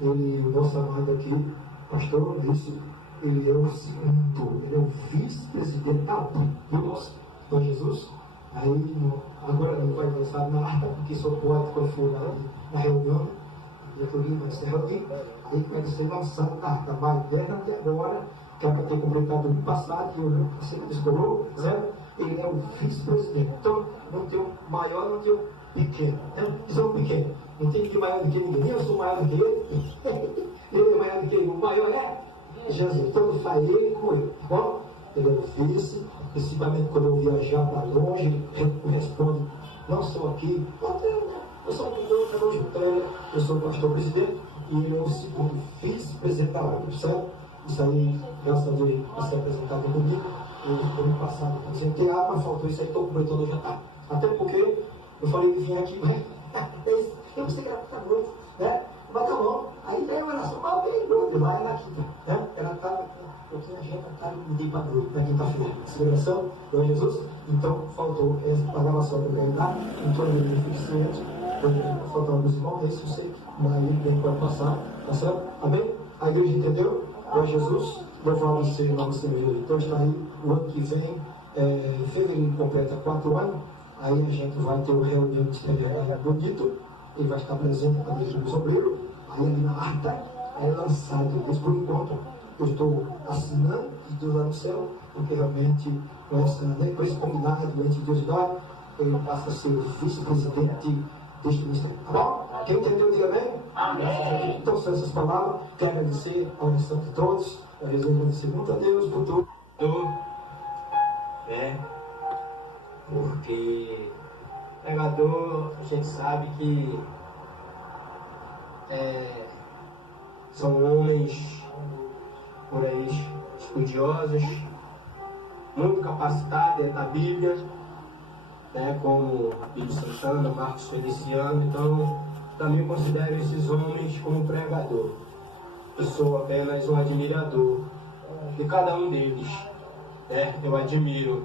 Ele, o nosso amado aqui, pastor, isso, ele é o segundo, ele é o vice-presidente da Senhor Jesus. Aí, agora não vai lançar nada, porque só pode quando for na reunião, diretoria vai se reunir, aí vai ser lançado nada, mas desde até agora, que é para ter completado o ano passado, que eu sempre descolou, certo? Ele é o vice-presidente. Então, não tem o maior, não tem o pequeno. Então, são pequenos. Não tem ninguém maior do que ninguém. Eu sou maior do que ele. Ele é maior do que ele. O maior é Jesus. Então, ele faz ele com ele. Tá bom? Ele é o vice. Principalmente quando eu viajar para longe, ele responde, não sou aqui. Eu sou um pintor, eu de Vitória, eu sou o pastor presidente, e ele é o segundo vice-presidente da ONU, certo? Isso aí, graças a Deus, vai ser apresentado comigo. Eu, ano passado, eu apresentei, mas faltou isso aí, estou completando já tá. Até porque eu falei que vinha aqui, mas eu pensei que era para noite, né? Mas tá bom. Aí veio uma oração, mas veio noite, lá na quinta, né? Ela estava, porque a gente está indo para noite, na quinta-feira. Celebração, Senhor Jesus. Então, faltou essa gravação que eu ganhei lá, em torno de deficiente. Faltam alguns irmãos, esse eu sei, mas ele pode passar, tá certo? Amém? A igreja entendeu? Glória a Jesus. Louvado seja o nome do Senhor. Então está aí, o ano que vem, em fevereiro completa 4 anos, aí a gente vai ter uma reunião de celebração bonito, ele vai estar presente na igreja do Sobreiro, aí ali na ata, é lançado. Mas por enquanto, eu estou assinando e Deus lá no céu, porque realmente com esse combinado entre Deus e nós, ele passa a ser vice-presidente deste ministério. Tá bom? Quem entendeu, diga amém? Amém. Então são essas palavras. Quero agradecer a oração de todos. Eu agradecer muito a Deus por tudo. Porque pregador, a gente sabe que são homens por aí estudiosos, muito capacitados dentro da Bíblia, né, como Pílio Santana, Marcos Feliciano. Então, também considero esses homens como pregador. Eu sou apenas um admirador de cada um deles, né? Eu admiro.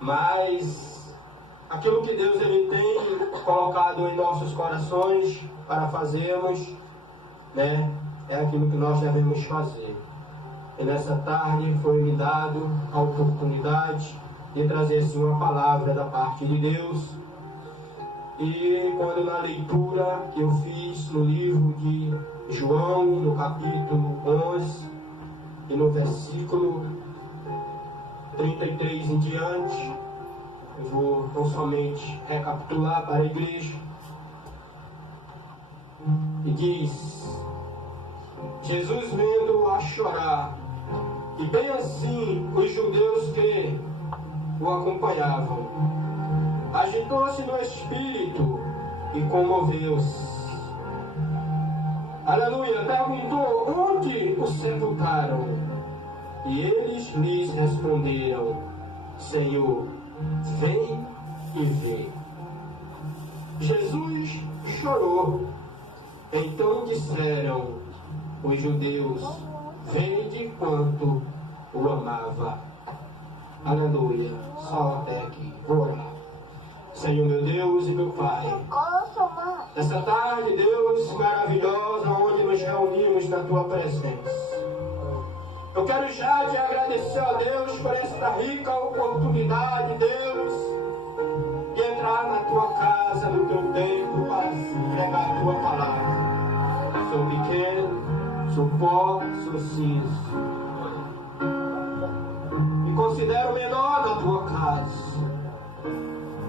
Mas aquilo que Deus ele tem colocado em nossos corações para fazermos, né, é aquilo que nós devemos fazer. E nessa tarde foi me dado a oportunidade de trazer uma palavra da parte de Deus. E quando na leitura que eu fiz no livro de João, no capítulo 11 e no versículo 33 em diante, eu vou tão somente recapitular para a igreja. E diz: Jesus vendo-a chorar, e bem assim os judeus que o acompanhavam, agitou-se no espírito e comoveu-se. Aleluia! Perguntou onde o sepultaram. E eles lhes responderam: Senhor, vem e vê. Jesus chorou. Então disseram os judeus: vede quanto o amava. Aleluia. Só até aqui. Vou orar. Senhor, meu Deus e meu Pai, nessa tarde, Deus, maravilhosa, onde nos reunimos na Tua presença, eu quero já te agradecer a Deus por esta rica oportunidade, Deus, de entrar na Tua casa, no Teu templo, para pregar a Tua palavra. Sou pequeno, sou pobre, sou cinza. Me considero menor na Tua casa.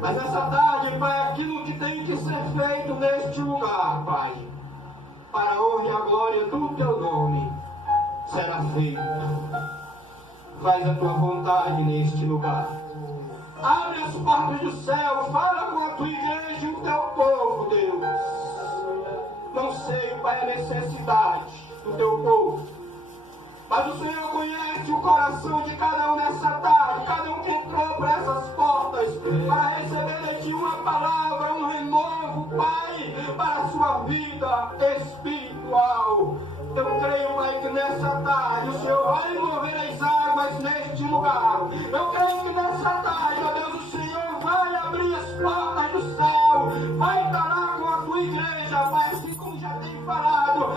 Mas nessa tarde, Pai, aquilo que tem que ser feito neste lugar, Pai, para a honra e a glória do Teu nome, será feito. Faz a Tua vontade neste lugar. Abre as portas do céu, fala com a Tua igreja e o Teu povo, Deus. Não sei, Pai, a necessidade do Teu povo, mas o Senhor conhece o coração de cada um nessa tarde, cada um que entrou por essas portas para receber de Ti uma palavra, um renovo, Pai, para a sua vida espiritual. Eu creio, Pai, que nessa tarde o Senhor vai mover as águas neste lugar. Eu creio que nessa tarde, ó Deus, o Senhor vai abrir as portas do céu, vai estar lá com a Tua igreja, Pai, assim como já tem falado.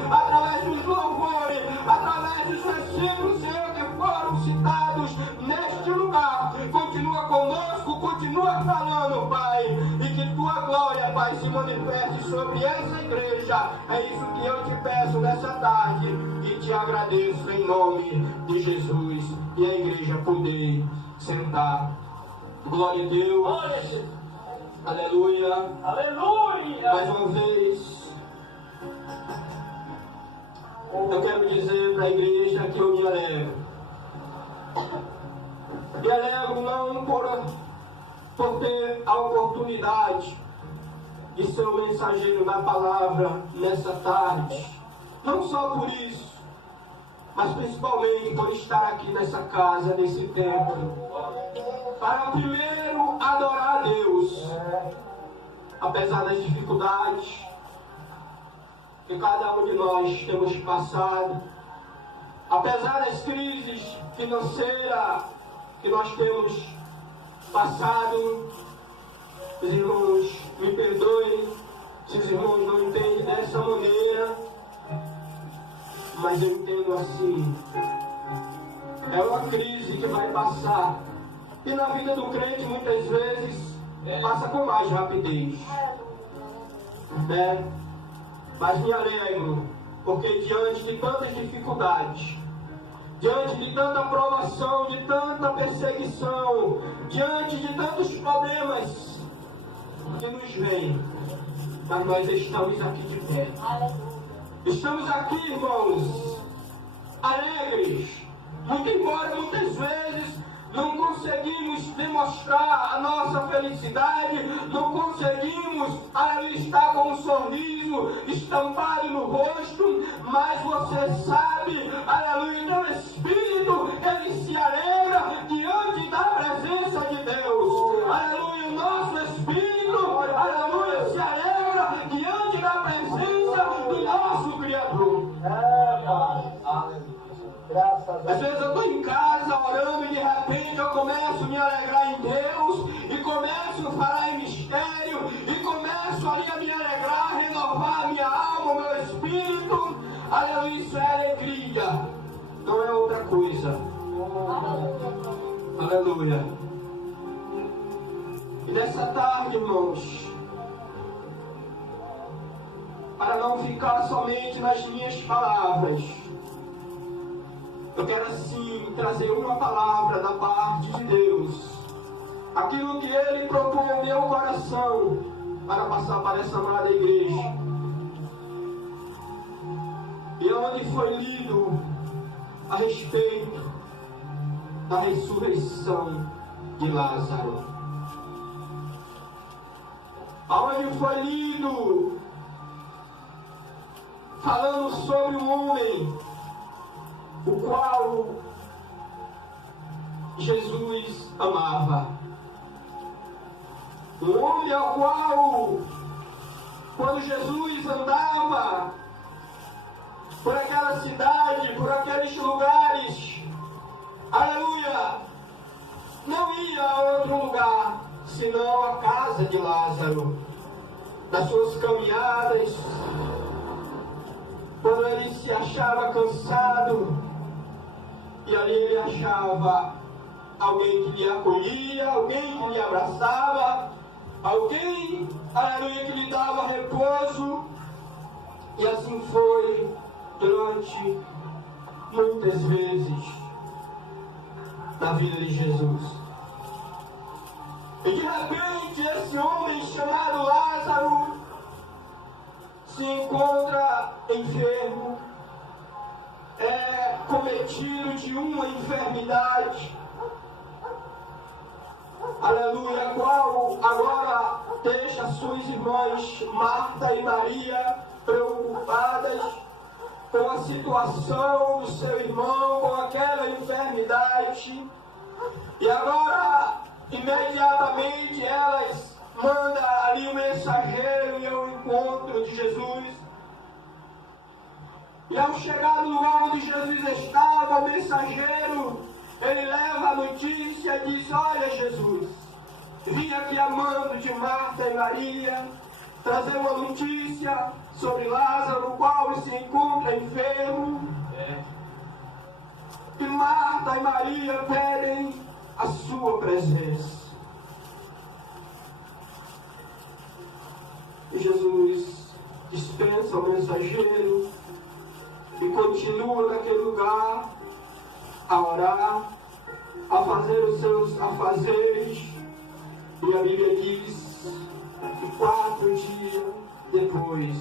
manifeste sobre essa igreja. É isso que eu te peço nessa tarde e te agradeço em nome de Jesus. E a igreja poder sentar. Glória a Deus. Aleluia. Aleluia. Mais uma vez, eu quero dizer para a igreja que eu me alegro. Me alegro não por ter a oportunidade de ser o mensageiro da palavra nessa tarde. Não só por isso, mas principalmente por estar aqui nessa casa, nesse templo, para primeiro adorar a Deus, apesar das dificuldades que cada um de nós temos passado, apesar das crises financeiras que nós temos passado. Os irmãos me perdoem se os irmãos não entendem dessa maneira, mas eu entendo assim. É uma crise que vai passar, e na vida do crente muitas vezes passa com mais rapidez, né? Mas me alegro, porque diante de tantas dificuldades, diante de tanta provação, de tanta perseguição, diante de tantos problemas que nos vêm, mas nós estamos aqui de pé. Estamos aqui, irmãos, alegres, muito embora muitas vezes não conseguimos demonstrar a nossa felicidade, não conseguimos estar com um sorriso estampado no rosto, mas você sabe, aleluia, teu espírito, ele se alegra diante da presença de Deus. Aleluia, o nosso espírito, aleluia, se alegra diante da presença do nosso Criador. Às vezes eu estou em casa orando e de repente eu começo a me alegrar em Deus, e começo a falar em mistério, e começo ali a me alegrar, a renovar a minha alma, o meu espírito. Aleluia, isso é alegria, não é outra coisa. Aleluia. E nessa tarde, irmãos, para não ficar somente nas minhas palavras, eu quero assim trazer uma palavra da parte de Deus, aquilo que Ele propõe ao meu coração para passar para essa amada igreja. E onde foi lido a respeito da ressurreição de Lázaro, aonde foi lido falando sobre um homem o qual Jesus amava. Um homem ao qual, quando Jesus andava por aquela cidade, por aqueles lugares, aleluia, não ia a outro lugar, senão a casa de Lázaro. Nas suas caminhadas, quando ele se achava cansado, e ali ele achava alguém que lhe acolhia, alguém que lhe abraçava, alguém, aleluia, que lhe dava repouso. E assim foi durante muitas vezes na vida de Jesus. E de repente esse homem chamado Lázaro se encontra enfermo, cometido de uma enfermidade, aleluia, a qual agora deixa suas irmãs Marta e Maria preocupadas com a situação do seu irmão, com aquela enfermidade. E agora, imediatamente, elas mandam ali o mensageiro e ao encontro de Jesus. E ao chegar no lugar onde Jesus estava, o mensageiro, ele leva a notícia e diz: olha, Jesus, vim aqui a mando de Marta e Maria trazer uma notícia sobre Lázaro, o qual se encontra enfermo. E Marta e Maria pedem a sua presença. Jesus dispensa o mensageiro e continua naquele lugar a orar, a fazer os seus afazeres. E a Bíblia diz que 4 dias depois,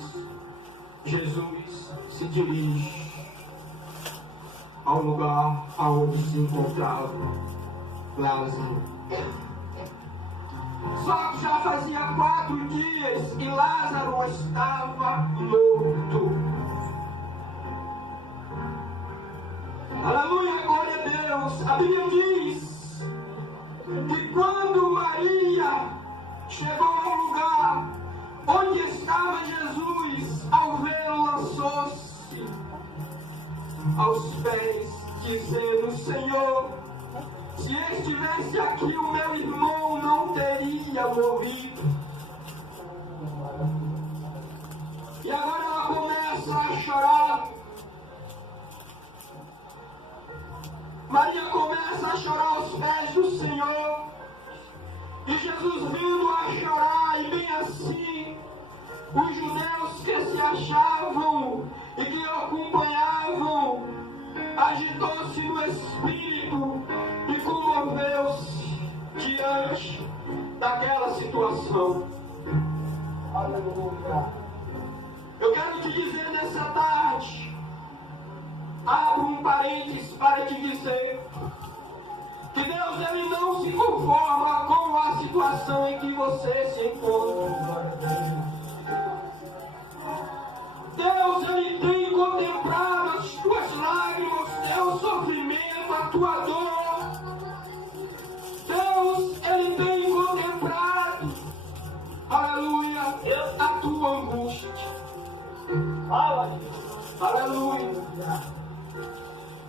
Jesus se dirige ao lugar onde se encontrava Lázaro. Só que já fazia 4 dias e Lázaro estava morto. Aleluia, glória a Deus. A Bíblia diz que quando Maria chegou ao lugar onde estava Jesus, ao vê-lo, lançou-se aos pés, dizendo: Senhor, se estivesse aqui, o meu irmão não teria morrido. E agora ela começa a chorar. Maria começa a chorar aos pés do Senhor. E Jesus vindo a chorar, e bem assim, os judeus que se achavam e que o acompanhavam, agitou-se no espírito e comoveu-se diante daquela situação. Aleluia. Eu quero te dizer nessa tarde, abro um parênteses para te dizer que Deus, ele não se conforma com a situação em que você se encontra. Deus, ele tem contemplado as tuas lágrimas, o teu sofrimento, a tua dor. Deus, ele tem contemplado, aleluia, a tua angústia. Aleluia.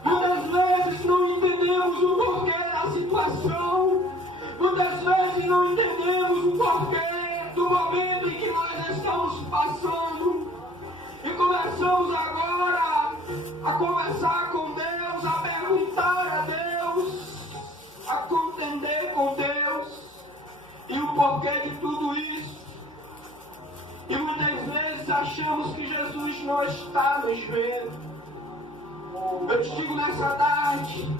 Muitas vezes não entendemos o porquê da situação. Muitas vezes não entendemos o porquê do momento em que nós estamos passando. E começamos agora a conversar com Deus, a perguntar a Deus, a contender com Deus e o porquê de tudo isso. E muitas vezes achamos que Jesus não está nos vendo. Eu te digo nessa tarde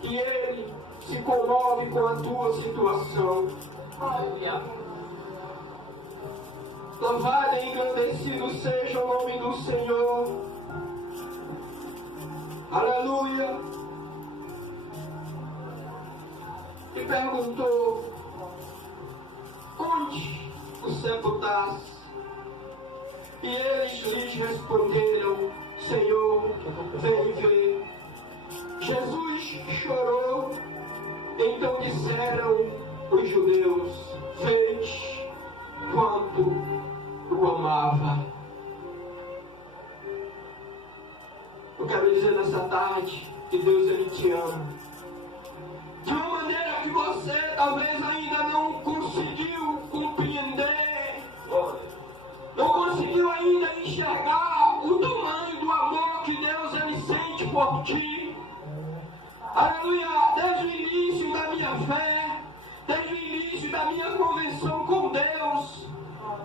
que Ele se comove com a tua situação. Louvado e engrandecido seja o nome do Senhor. Aleluia. E perguntou: onde o sepultaste? E eles lhes responderam: Senhor, vem ver. Jesus chorou. Então disseram os judeus: vede quanto o amava. Eu quero dizer nessa tarde que Deus, ele te ama. De uma maneira que você talvez ainda não conseguiu compreender, não conseguiu ainda enxergar o tamanho do amor que Deus, ele sente por ti. Aleluia. Desde o início da minha fé, desde o início da minha convenção com Deus,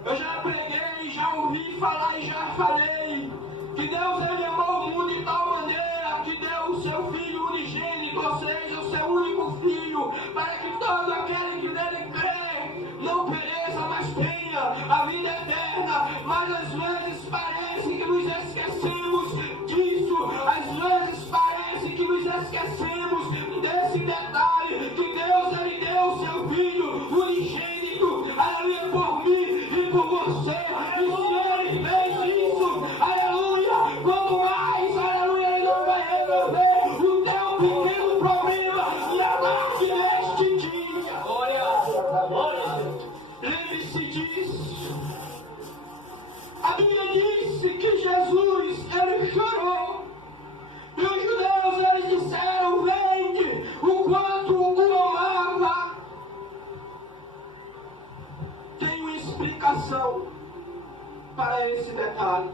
eu já preguei, já ouvi falar e já falei que Deus, ele amou o mundo de tal maneira que deu o seu Filho unigênito, ou seja, o seu único Filho, para que todo aquele que nele crê não pereça, mas tenha a vida eterna. Mas às vezes parece que nos esquecemos disso, às vezes parece que nos esquecemos desse detalhe, que Deus, ele deu o seu Filho unigênito, aleluia, por mim e por você. E se ele fez isso, aleluia, quanto mais, aleluia, ele não vai resolver o teu pequeno problema na tarde deste dia. Lembre-se disso. A Bíblia disse que Jesus, ele chorou. E os judeus, eles disseram: vende o quanto o amava. Tem uma explicação para esse detalhe.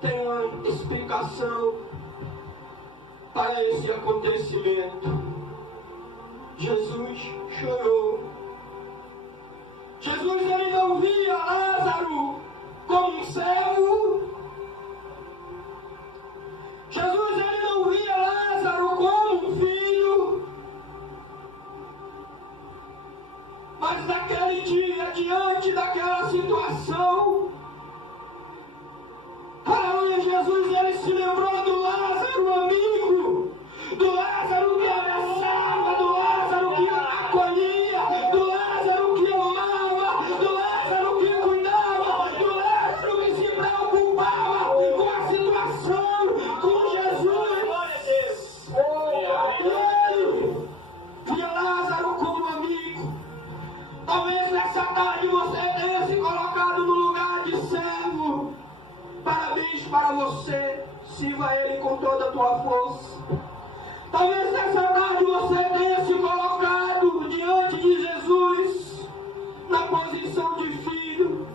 Tem uma explicação para esse acontecimento. Jesus chorou um servo. Jesus, ele não via Lázaro como um filho. Mas naquele dia, diante daquela situação, aleluia, Jesus, ele se lembrou do Lázaro amigo, do Lázaro que abraçava, do Lázaro que acolhia, do Lázaro que amava, do Lázaro que cuidava, do Lázaro que se preocupava com a situação, com Jesus. Glória a Deus. E ele via Lázaro como amigo. Talvez nessa tarde você tenha se colocado no lugar de servo. Parabéns para você, sirva Ele com toda a tua força. Talvez nessa tarde você tenha se colocado diante de Jesus na posição de filho.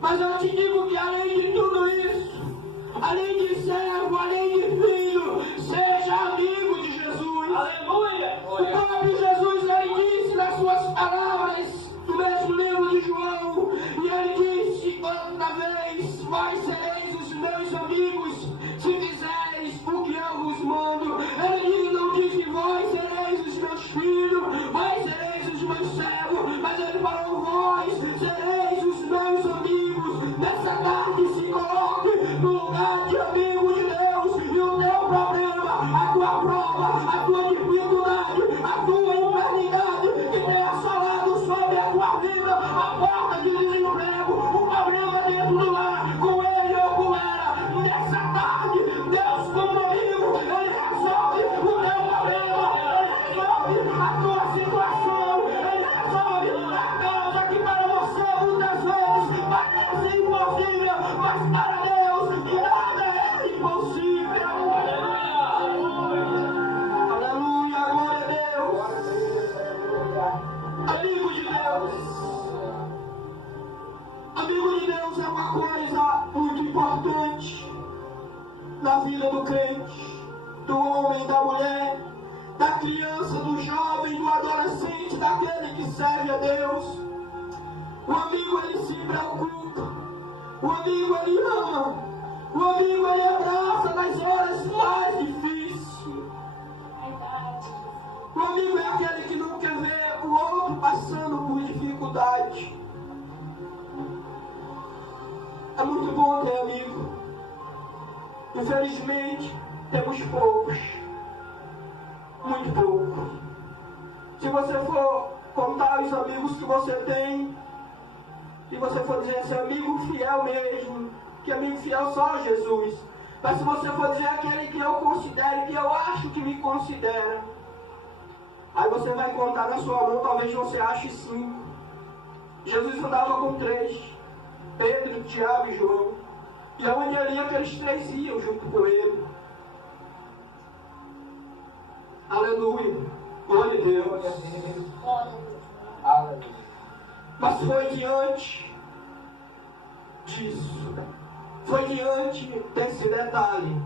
Mas eu te digo que além de tudo isso, além de servo, além de filho, seja amigo de Jesus. Aleluia! O próprio Jesus, ele disse nas suas palavras, no mesmo livro de João, e ele disse outra vez: vós sereis os meus amigos, se fizeres o que eu vos mando. Ele não disse: vós sereis os meus filhos, vós sereis os meus servos, mas ele falou: vós sereis os meus amigos. Nessa tarde se coloque no lugar de amigo de Deus, e o teu problema, a tua prova, a tua dificuldade, a tua enfermidade que tem assolado sobre a tua vida, a porta de desemprego, o problema dentro do lar, com ele ou com ela, nessa tarde, Deus como amigo, ele resolve o teu problema, ele resolve a tua situação, ele resolve a causa que para você muitas vezes parece impossível, mas para Deus nada é impossível. Aleluia, glória a Deus. Amigo de Deus. Amigo de Deus é uma coisa muito importante na vida do crente, do homem, da mulher, da criança, do jovem, do adolescente, daquele que serve a Deus. O amigo, ele se preocupa. O amigo, ele ama. O amigo, ele abraça nas horas mais difíceis. O amigo é aquele que não quer ver o outro passando por dificuldade. É muito bom ter amigo. Infelizmente, temos poucos. Muito pouco. Se você for contar os amigos que você tem, se você for dizer assim, amigo fiel mesmo, que amigo fiel só Jesus. Mas se você for dizer aquele que eu considero, que eu acho que me considera, aí você vai contar na sua mão, talvez você ache 5. Jesus andava com 3, Pedro, Tiago e João. E aonde ele ia, aqueles 3 iam junto com ele. Aleluia, glória a Deus. Mas foi diante disso, foi diante desse detalhe,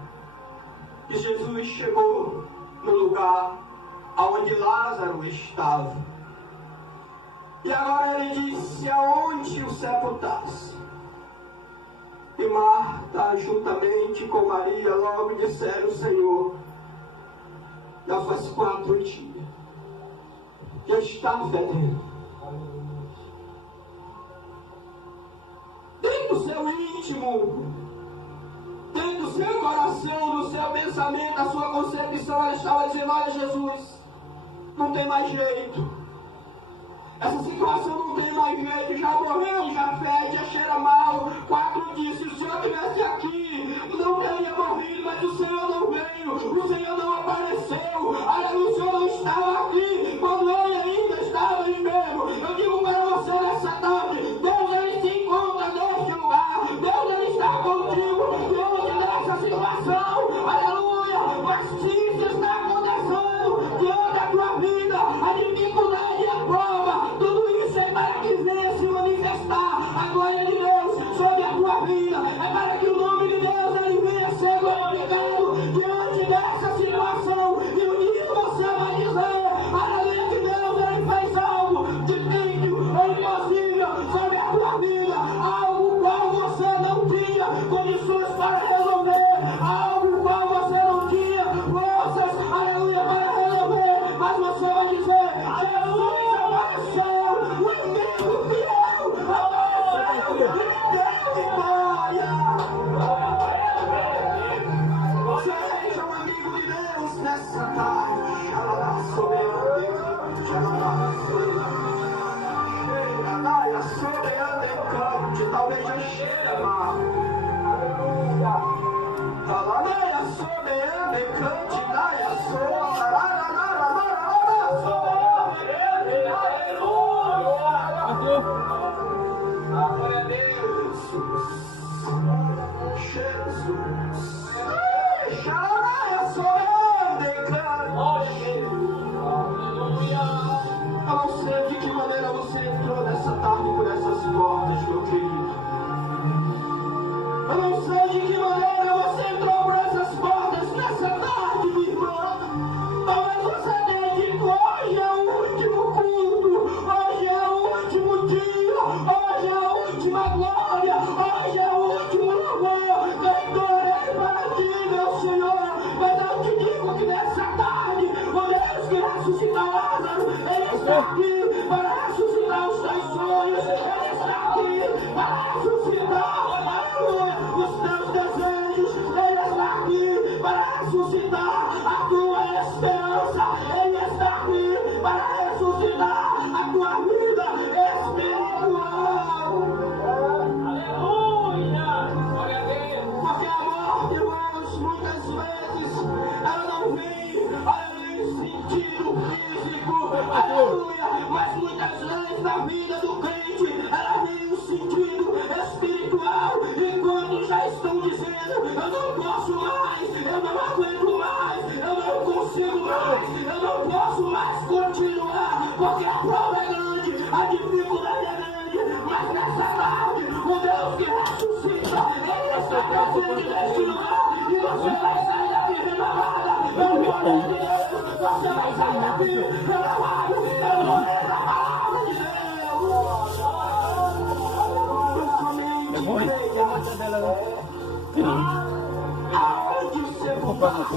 que Jesus chegou no lugar aonde Lázaro estava. E agora ele disse: aonde o sepultasse? E Marta, juntamente com Maria, logo disseram: Senhor, já faz 4 dias, já está fedendo. Dentro do seu íntimo, dentro do seu coração, do seu pensamento, da sua concepção, ela estava dizendo: olha, Jesus, não tem mais jeito. Essa situação não tem mais jeito, já morreu, já fede, já cheira mal. 4 dias, se o Senhor estivesse aqui, não teria morrido, mas o Senhor não veio, o Senhor não apareceu. Aleluia, o Senhor não estava aqui quando ele ainda estava enfermo. Eu digo para você nessa tarde: Deus, ele se encontra neste lugar, Deus, ele está contigo diante dessa situação. Aleluia, mas se isso está acontecendo diante da tua vida, a dificuldade e a prova, tudo isso é para que venha se manifestar a glória de Deus sobre a tua vida. É para que o nome de Deus ele venha ser glorificado diante dessa situação. E um dia você vai dizer: Glória a Deus. Jesus. Xararaia, eu não sei de que maneira você entrou nessa tarde por essas portas, meu querido. Eu não sei de que maneira você entrou por essas portas nessa tarde, minha irmã. Talvez você tenha dito: hoje é o último culto, hoje é o último dia, hoje é a última glória, hoje é o último louvor. Cantarei para ti, meu Senhor. Mas eu te digo que nessa tarde, o Deus que ressuscita Lázaro, Ele está aqui para ressuscitar os teus sonhos. Ele está aqui para ressuscitar, aleluia, os teus desejos. Ele está aqui para ressuscitar a tua esperança. Ele está aqui para ressuscitar a tua vida espiritual. Aleluia! Glória a Deus! Porque a morte, irmãos, muitas vezes ela não vem, aleluia, em sentido físico, aleluia, mas muitas vezes na vida do crente ela vem no sentido espiritual. E quando já estão dizendo: eu não posso mais, eu não aguento mais, eu não consigo mais, eu não posso mais continuar, porque a prova é grande, a dificuldade é grande. Mas nessa tarde, o Deus que ressuscita, Ele está presente neste lugar, e você vai sair daqui renovada pelo poder de Deus. Você vai sair daqui renovado pelo poder da palavra de Deus. Eu somente creia. Aonde o sepultasse,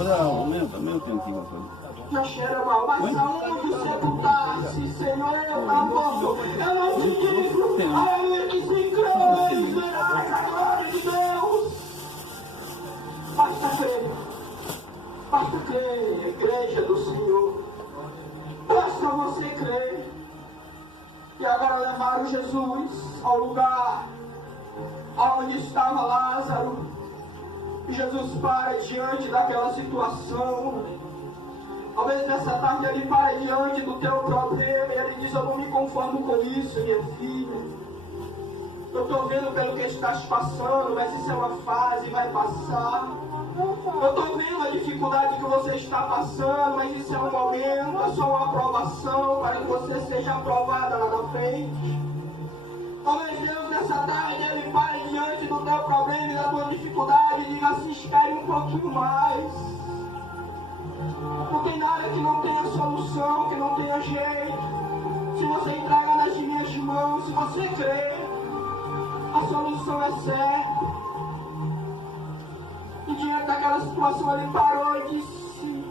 já cheira mal, mas aonde o sepultasse, Senhor, amor, eu não te digo, aleluia, que se creres, verás a glória de Deus. Basta crer, igreja do Senhor, basta você crer. E agora levaram Jesus ao lugar onde estava Lázaro. E Jesus para diante daquela situação. Talvez nessa tarde ele para diante do teu problema e ele diz: eu não me conformo com isso, minha filha. Eu estou vendo pelo que estás passando, mas isso é uma fase, vai passar. Eu estou vendo a dificuldade que você está passando, mas isso é um momento, é só uma aprovação para que você seja aprovada lá na frente. Talvez Deus nessa tarde ele pare diante do teu problema e da tua dificuldade e diga assim: espere um pouquinho mais. Não tem nada que não tenha solução, que não tenha jeito. Se você entrega nas minhas mãos, se você crê, a solução é certa. E diante daquela situação ele parou e disse: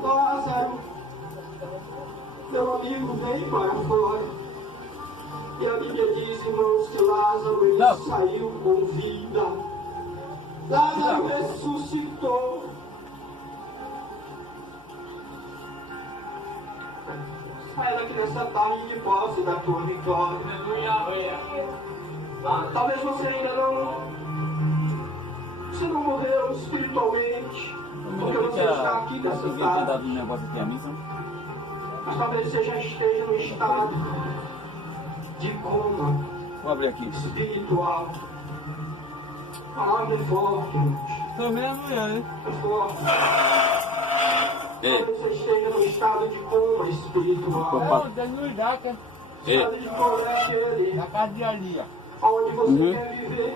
Lázaro, meu amigo, vem para fora. E a Bíblia diz, irmãos, que Lázaro ele saiu com vida. Lázaro ressuscitou. Saia daqui nessa tarde de posse da tua vitória. Talvez você ainda você não morreu espiritualmente, porque você está aqui nessa tarde. Mas talvez você já esteja no estado de coma espiritual. A palavra é forte, gente. Também amanhã, né? É forte. Talvez você esteja no estado de coma espiritual. Estado de coma é aquele Na casa de Alia. onde você quer viver.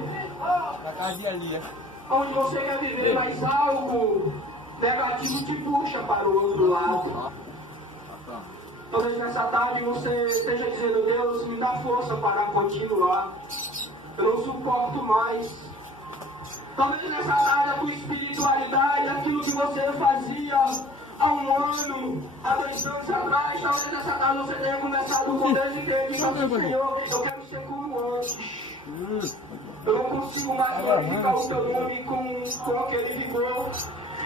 Na casa de Alia. Onde você quer viver, mas algo negativo te puxa para o outro lado. Talvez nessa tarde você esteja dizendo: Deus, me dá força para continuar. Eu não suporto mais. Talvez nessa tarde a tua espiritualidade, aquilo que você fazia há um ano, há 2 anos atrás, talvez nessa tarde você tenha começado com Deus e tenha dito assim: Senhor, eu quero ser como antes. Eu não consigo mais glorificar o teu nome com aquele vigor.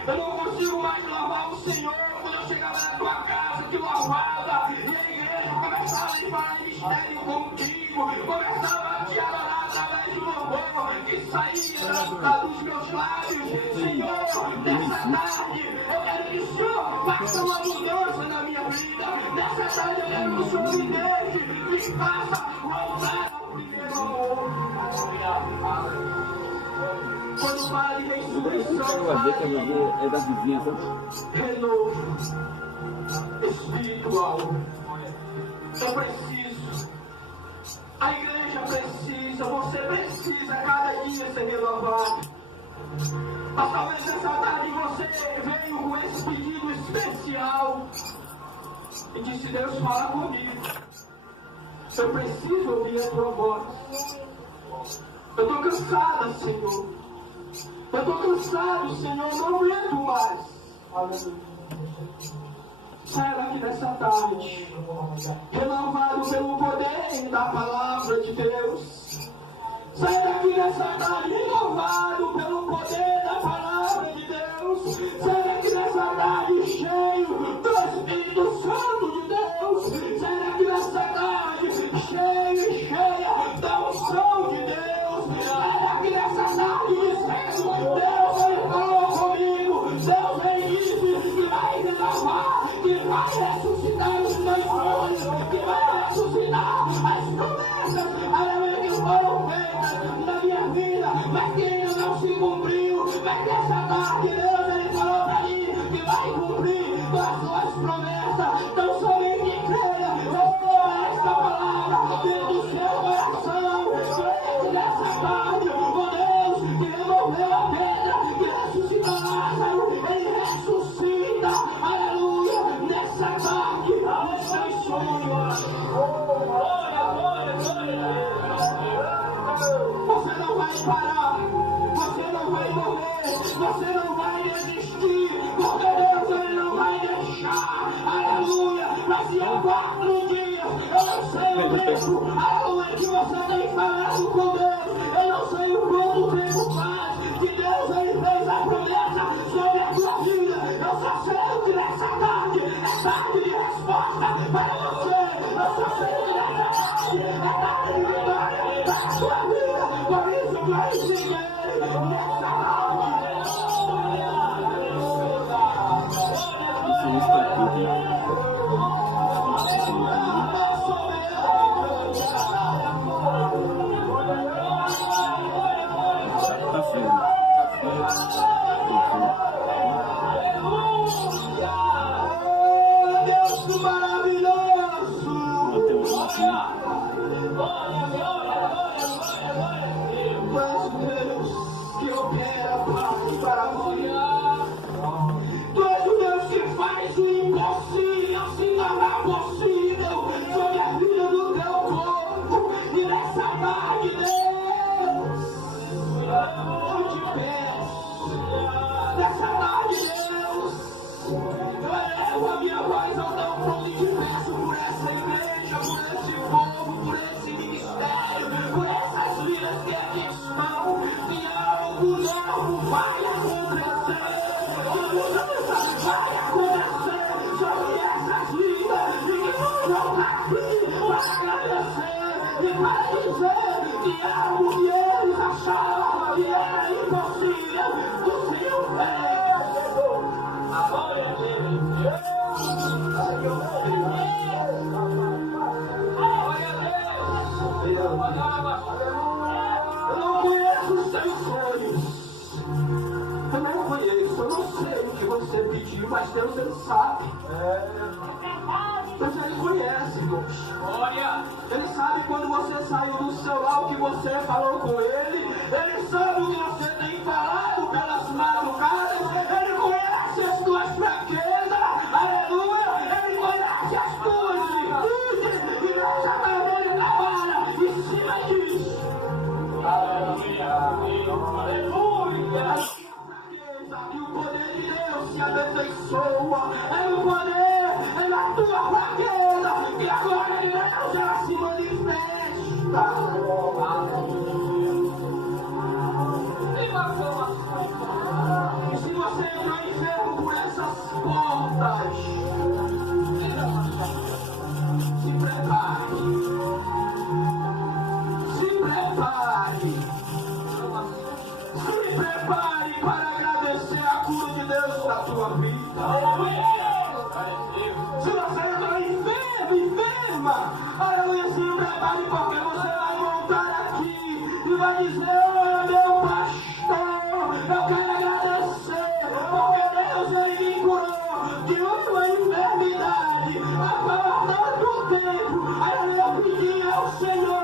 Eu não consigo mais louvar o Senhor quando eu chegava na tua casa, te louvava, e a igreja começava a limpar o mistério contigo, começava a te adorar através do louvor que saía dos meus lábios. Senhor, nessa tarde eu quero que o Senhor faça uma mudança na minha vida. Nessa tarde eu quero que o Senhor me deixe te faça voltar ao primeiro amor. Quando fala de ressurreição, é da vizinha, renovo espiritual. Eu preciso, a igreja precisa, você precisa cada dia ser renovado. Mas talvez nessa tarde você veio com esse pedido especial e disse: Deus, fala comigo. Eu preciso ouvir a tua voz. Eu estou cansada, Senhor. Eu estou cansado, Senhor. Não aguento mais. Saia daqui nessa tarde, renovado pelo poder da palavra de Deus. Saia daqui nessa tarde, renovado pelo poder da palavra de Deus. Saia daqui nessa tarde, cheio do Espírito Santo de Deus. Saia daqui nessa tarde, cheio e cheia da unção de Deus. Saia daqui nessa tarde, dizendo: Deus, Ele falou comigo. Deus, Ele disse que vai renovar, que vai ressuscitar os meus sonhos, que vai ressuscitar as promessas, aleluia, que foram feitas na minha vida, mas que ainda não se cumpriu. Mas nessa tarde, Deus, Ele falou para mim que vai cumprir as suas promessas. Então somente creia, receba esta palavra dentro do seu coração. Somente nessa tarde, ó Deus, que removeu a pedra, que ressuscitou Lázaro, Ele ressuscita, aleluia, nessa tarde, os seus sonhos. Você não vai parar, você não vai morrer, você não vai desistir, porque Deus, Ele não vai deixar, aleluia. Mas se em 4 dias, eu não sei o tempo, aleluia, que você tem falado com Deus, eu não sei o quanto tempo faz que Deus, Ele fez a promessa sobre a tua vida. Eu só sei que nessa tarde é tarde de resposta para você. Eu só sei que nessa tarde é tarde de vitória para a tua vida. Por isso, glorifique Ele nessa tarde. Deus maravilhoso. Mas Deus que opera, Pai, para Tu és o Deus que faz o impossível se tornar possível sobre a vida do teu povo. E nessa tarde, Deus, eu te peço, nessa tarde, Deus, eu elevo a minha voz ao teu trono e te peço por essa igreja, por esse povo, por esse ministério, por essas vidas que aqui estão, que algo novo vai acontecer. Vai acontecer sobre essas vidas e que nós vamos aqui para agradecer e para dizer que algo que eles achavam que era impossível, o Senhor fez. Glória a Deus. Eu não conheço os teus sonhos. Eu não conheço, eu não sei o que você pediu, mas Deus, Ele sabe. Deus, Ele conhece, Deus. Ele sabe quando você saiu do seu lar, o que você falou com Ele. Ele sabe o que você tem falado pelas madrugadas. Ele conhece as tuas fraquezas. Aleluia. Ele conhece as tuas virtudes. E nessa tarde Ele trabalha em cima disso. Aleluia. Aleluia. Que o poder de Deus se abençoa. É o poder, é na tua fraqueza que a glória de Deus ela se manifesta. trabalho, porque você vai voltar aqui e vai dizer: oh, meu pastor, eu quero agradecer, porque Deus ele me curou de uma enfermidade há tanto tempo. Aleluia, eu pedi ao Senhor,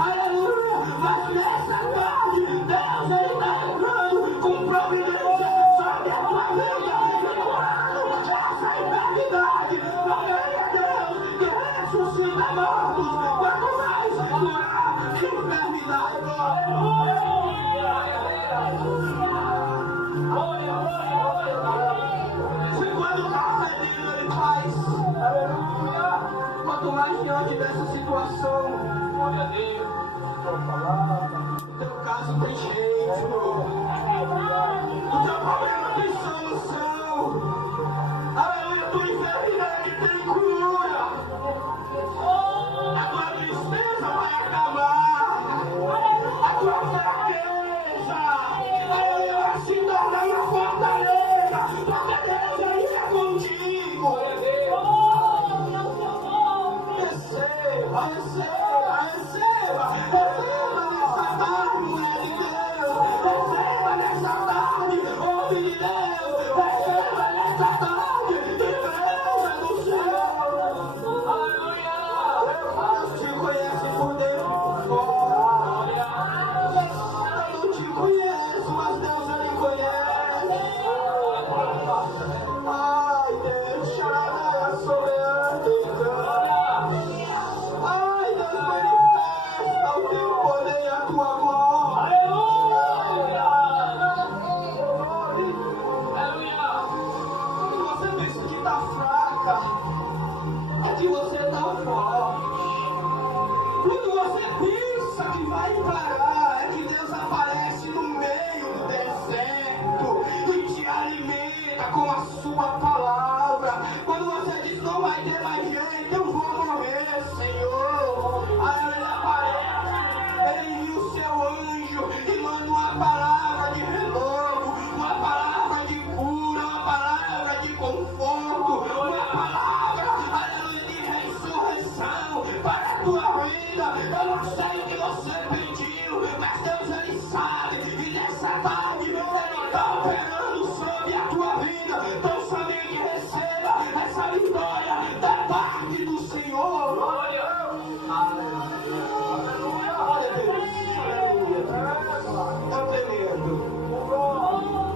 aleluia, mas nessa tarde Deus ele está entrando com providência sobre a tua vida e curando essa enfermidade, porque ele é Deus que ressuscita mortos, quanto mais curar enfermidade. Se quando está ferido ele faz, quanto mais diante dessa situação, o teu caso tem jeito, o teu problema tem solução, aleluia, tua enfermidade tem cura, a tua tristeza vai acabar, a tua fraqueza, aleluia, vai se tornar uma fortaleza, porque Deus ele é contigo. Receba, receba, receba, receba nessa tarde, mulher de Deus, receba nessa tarde, homem de Deus, receba nessa tarde, de Deus é do céu. Aleluia! Deus te conhece por dentro e por fora. Eu não te conheço, mas Deus ele conhece. Ai, Deus, xaradaia soberana. Ai, Deus, manifesta o teu poder e a tua glória. Aleluia! Quando você pensa que está fraca, é que você está forte. Quando você pensa que vai parar, é que Deus aparece no meio do deserto e te alimenta com a sua palavra. Quando você diz: não vai ter mais jeito, eu vou morrer, Senhor. Aí ele aparece, ele envia o seu anjo e manda uma palavra de renovo, uma palavra de cura, uma palavra de conforto, uma palavra, aleluia, de ressurreição para a tua vida. Eu não sei o que você pediu, mas Deus ele sabe, e nessa tarde ele está operando sobre a tua vida. Então somente receba essa vitória da parte do Senhor. Glória a Deus, aleluia.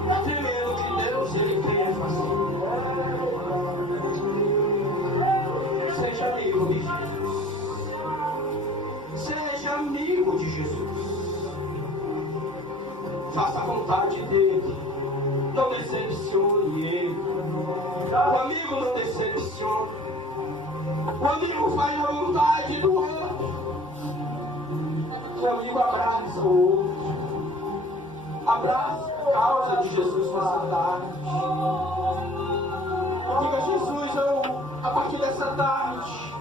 É tremendo que Deus ele quer fazer. Seja amigo de Jesus. Seja amigo de Jesus. Faça a vontade dele. Não decepcione ele. O amigo não decepciona. O amigo faz a vontade do outro. O amigo abraça o outro. Abraça a causa de Jesus nessa tarde. Diga: Jesus, a partir dessa tarde,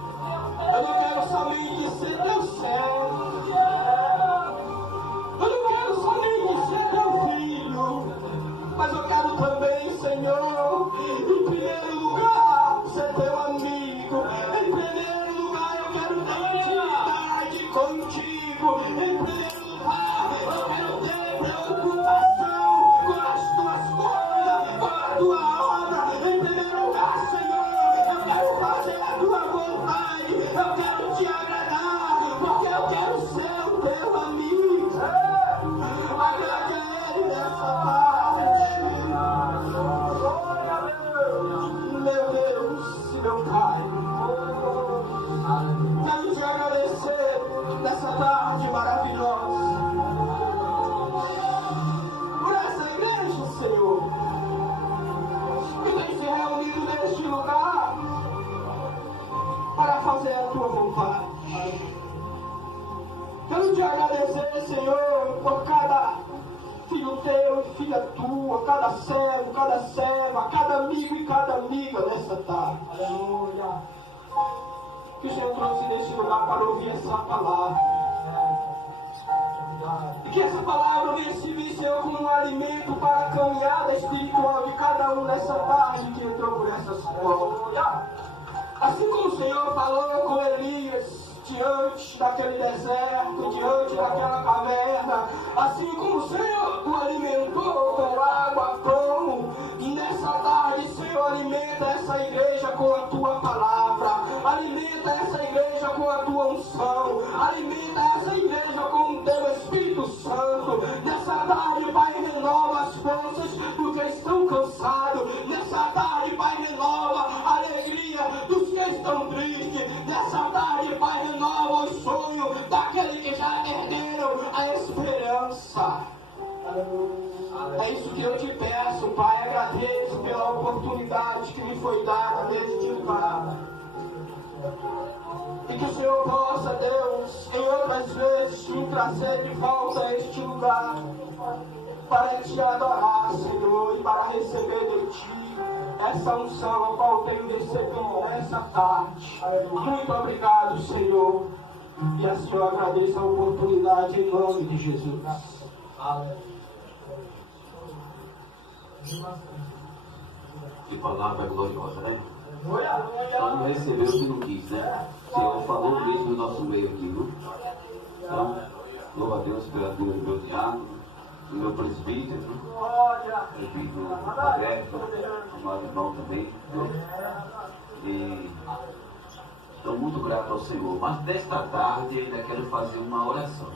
eu não quero somente ser teu servo. Eu não quero somente ser teu filho, mas eu quero também, Senhor, em primeiro lugar, ser teu amigo. Em primeiro lugar, eu quero ter intimidade contigo. Em primeiro lugar, eu quero ter preocupação com as tuas coisas, com a tua obra. Em primeiro lugar, Senhor, eu quero fazer a tua vontade. Eu quero te agradar, porque eu quero ser o teu amigo. Agrade a ele nessa tarde. Meu Deus e meu Pai, quero te agradecer nessa tarde maravilhosa por essa igreja, Senhor, que tem se reunido neste lugar para fazer a tua vontade. Quero te agradecer, Senhor, por cada filho teu e filha tua, cada servo, cada serva, cada amigo e cada amiga nessa tarde. Aleluia. Que o Senhor trouxe neste lugar para ouvir essa palavra. E que essa palavra venha servir, Senhor, como um alimento para a caminhada espiritual de cada um nessa tarde que entrou por essas portas. Assim como o Senhor falou com Elias, diante daquele deserto, diante daquela caverna, assim como o Senhor o alimentou com água, pão, e nessa tarde, Senhor, alimenta essa igreja com a tua palavra, alimenta essa igreja com a tua unção, alimenta essa igreja com o teu Espírito Santo. Nessa tarde, Pai, renova as forças dos que estão cansados. Nessa tarde, Pai, renova a alegria dos que estão tristes. Nessa tarde, Pai, renova o sonho daqueles que já perderam a esperança. É isso que eu te peço, Pai. Agradeço pela oportunidade que me foi dada neste lugar. E que o Senhor possa, Deus, em outras vezes me trazer de volta a este lugar para te adorar, Senhor, e para receber de ti essa unção a qual tenho recebido nessa tarde. Muito obrigado, Senhor. E assim eu agradeço a oportunidade em nome de Jesus. Que palavra gloriosa, né? Só não recebeu o que não quis, né? O Senhor falou mesmo no nosso meio aqui, viu? Então, louva a Deus pela vida do meu diácono, do meu presbítero, presbítero Roberto, amado irmão também. E estou muito grato ao Senhor. Mas desta tarde eu ainda quero fazer uma oração.